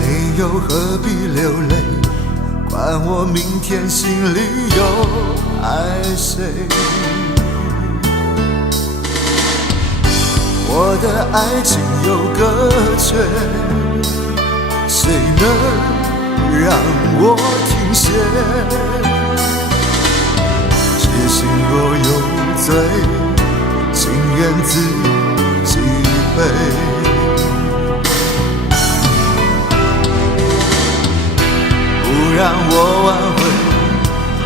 你又何必流泪？管我明天心里有爱谁？我的爱情有个缺，谁能让我停歇？痴心若有罪，情愿自己背。不让我挽回，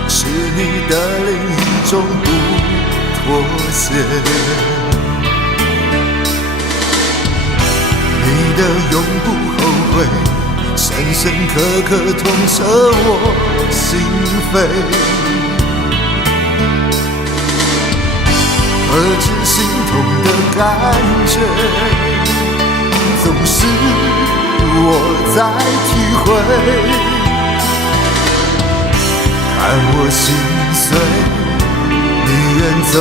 是你的另一种不妥协。你的永不后悔，深深刻刻痛彻我心扉。何止心痛的感觉，总是我在体会。看我心碎，你远走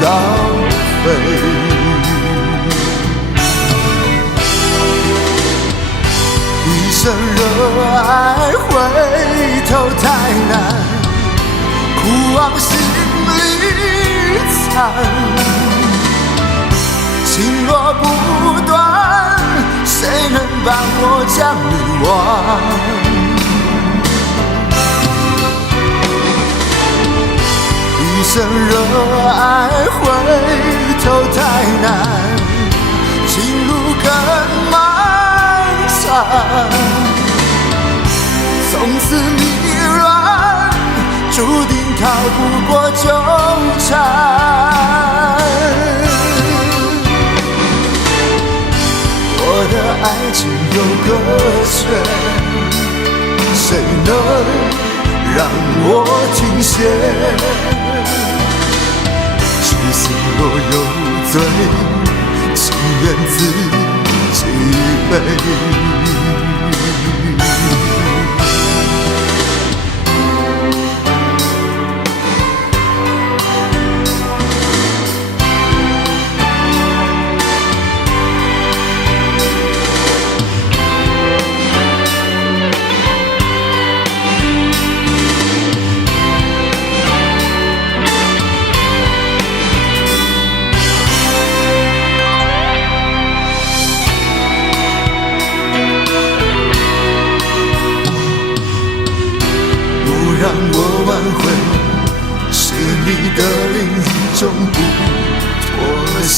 高飞。一生热爱，回头太难，苦往心里藏。情若不断，谁能帮我将你忘？一生热爱，回头太难，情路更漫长。从此迷乱，注定逃不过纠缠。我的爱情有个缺，谁能让我停歇？痴心若有罪，情愿自己背。让我挽回，是你的另一种不妥协。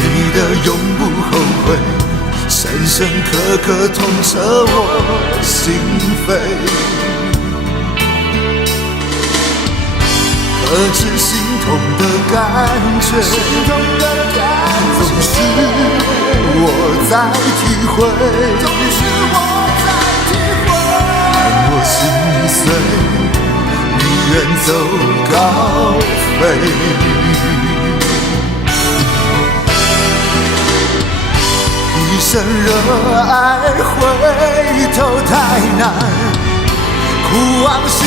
你的永不后悔，深深刻刻痛彻我心扉。何止心痛的感觉，总是我在体会。看我心碎，你远走高飞。一生热爱，回头太难，苦往心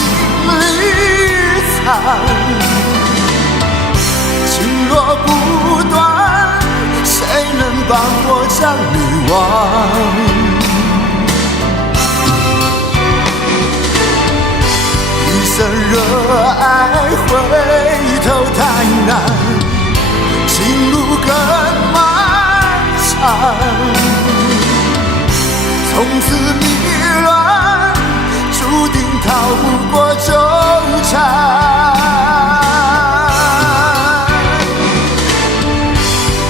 里藏。情若不断，谁能帮我将你忘？一生热爱，回头太难，情路更漫长。从此迷乱，注定逃不过纠缠。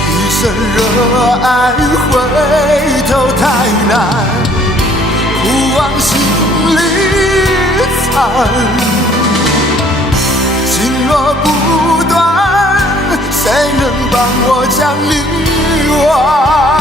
一生热爱，回头太难，苦往心里藏。情若不断，谁能帮我将你忘？